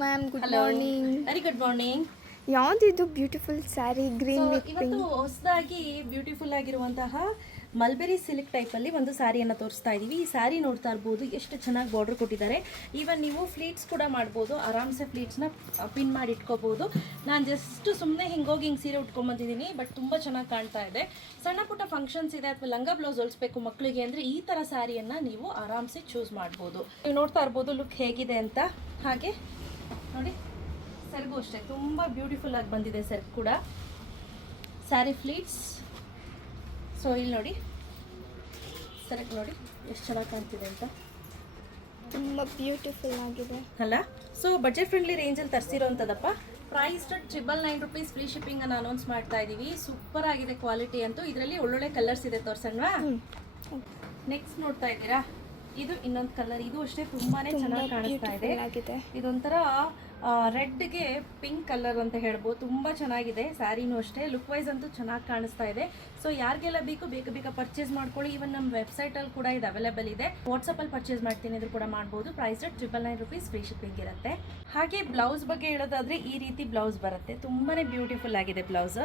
Ma'am, good hello, morning. Very good morning. ಯಾವುದಿದು beautiful sari green with ಇವತ್ತು pink? ಹೊಸದಾಗಿ beautiful ಆಗಿರುವಂತಹ mulberry silk ಟೈಪಲ್ಲಿ ಒಂದು ಸ್ಯಾರಿಯನ್ನು ತೋರಿಸ್ತಾ ಇದ್ದೀವಿ. ಈ ಸ್ಯಾರಿ ನೋಡ್ತಾ ಇರ್ಬೋದು, ಎಷ್ಟು ಚೆನ್ನಾಗಿ ಬಾರ್ಡರ್ ಕೊಟ್ಟಿದ್ದಾರೆ. ಈವನ್ ನೀವು ಫ್ಲೀಟ್ಸ್ ಕೂಡ ಮಾಡ್ಬೋದು, ಆರಾಮ್ಸೆ ಫ್ಲೀಟ್ಸ್ನ ಪಿನ್ ಮಾಡಿ ಇಟ್ಕೋಬೋದು. ನಾನು ಜಸ್ಟ್ ಸುಮ್ಮನೆ ಹಿಂಗೋಗಿ ಹಿಂಗೆ ಸೀರೆ ಉಟ್ಕೊಂಬಂದಿದ್ದೀನಿ, ಬಟ್ ತುಂಬ ಚೆನ್ನಾಗಿ ಕಾಣ್ತಾ ಇದೆ. ಸಣ್ಣ ಪುಟ್ಟ ಫಂಕ್ಷನ್ಸ್ ಇದೆ ಅಥವಾ ಲಂಗ ಬ್ಲೌಸ್ ಹೊಲಿಸ್ಬೇಕು ಮಕ್ಕಳಿಗೆ ಅಂದರೆ ಈ ಥರ ಸ್ಯಾರಿಯನ್ನು ನೀವು ಆರಾಮ್ಸೆ ಚೂಸ್ ಮಾಡ್ಬೋದು. ನೀವು ನೋಡ್ತಾ ಇರ್ಬೋದು ಲುಕ್ ಹೇಗಿದೆ ಅಂತ. ಹಾಗೆ ನೋಡಿ, ಸೆರಗು ಅಷ್ಟೇ ತುಂಬ ಬ್ಯೂಟಿಫುಲ್ ಆಗಿ ಬಂದಿದೆ. ಸೆರಗು ಕೂಡ ಸ್ಯಾರಿ ಫ್ಲೀಟ್ಸ್. ಸೊ ಇಲ್ಲಿ ನೋಡಿ, ಸೆರಗು ನೋಡಿ ಎಷ್ಟು ಚೆನ್ನಾಗಿ ಕಾಣ್ತಿದೆ ಅಂತ, ತುಂಬ ಬ್ಯೂಟಿಫುಲ್ ಆಗಿದೆ ಅಲ್ಲ? ಸೊ ಬಜೆಟ್ ಫ್ರೆಂಡ್ಲಿ ರೇಂಜಲ್ಲಿ ತರಿಸಿರೋಂಥದ್ದಪ್ಪ. ಪ್ರೈಸ್ ₹999 ಫ್ರೀ ಶಿಪ್ಪಿಂಗ್ ಅನ್ನು ಅನೌನ್ಸ್ ಮಾಡ್ತಾ ಇದ್ದೀವಿ. ಸೂಪರ್ ಆಗಿದೆ ಕ್ವಾಲಿಟಿ ಅಂತೂ. ಇದರಲ್ಲಿ ಒಳ್ಳೊಳ್ಳೆ ಕಲರ್ಸ್ ಇದೆ, ತೋರ್ಸಣ್ವಾ? ನೆಕ್ಸ್ಟ್ ನೋಡ್ತಾ ಇದ್ದೀರಾ, ಇದು ಇನ್ನೊಂದು ಕಲರ್. ಇದು ಅಷ್ಟೇ ತುಂಬಾನೇ ಚೆನ್ನಾಗಿ ಕಾಣಿಸ್ತಾ ಇದೆ. ಇದೊಂಥರ ರೆಡ್ಗೆ ಪಿಂಕ್ ಕಲರ್ ಅಂತ ಹೇಳ್ಬೋದು. ತುಂಬ ಚೆನ್ನಾಗಿದೆ. ಸ್ಯಾರಿನೂ ಅಷ್ಟೇ ಲುಕ್ ವೈಸ್ ಅಂತೂ ಚೆನ್ನಾಗಿ ಕಾಣಿಸ್ತಾ ಇದೆ. ಸೊ ಯಾರಿಗೆಲ್ಲ ಬೇಕು ಬೇಗ ಪರ್ಚೇಸ್ ಮಾಡ್ಕೊಳ್ಳಿ. ಈವನ್ ನಮ್ಮ ವೆಬ್ಸೈಟಲ್ಲಿ ಕೂಡ ಇದು ಅವೈಲೇಬಲ್ ಇದೆ. ವಾಟ್ಸಪ್ಪಲ್ಲಿ ಪರ್ಚೇಸ್ ಮಾಡ್ತೀನಿ ಅಂದ್ರೂ ಕೂಡ ಮಾಡ್ಬೋದು. ಪ್ರೈಸ್ ₹999 ಫ್ರೀ ಶಿಪ್ಪಿಂಗ್ ಇರುತ್ತೆ. ಹಾಗೆ ಬ್ಲೌಸ್ ಬಗ್ಗೆ ಹೇಳೋದಾದರೆ ಈ ರೀತಿ ಬ್ಲೌಸ್ ಬರುತ್ತೆ. ತುಂಬಾ ಬ್ಯೂಟಿಫುಲ್ ಆಗಿದೆ ಬ್ಲೌಸ್.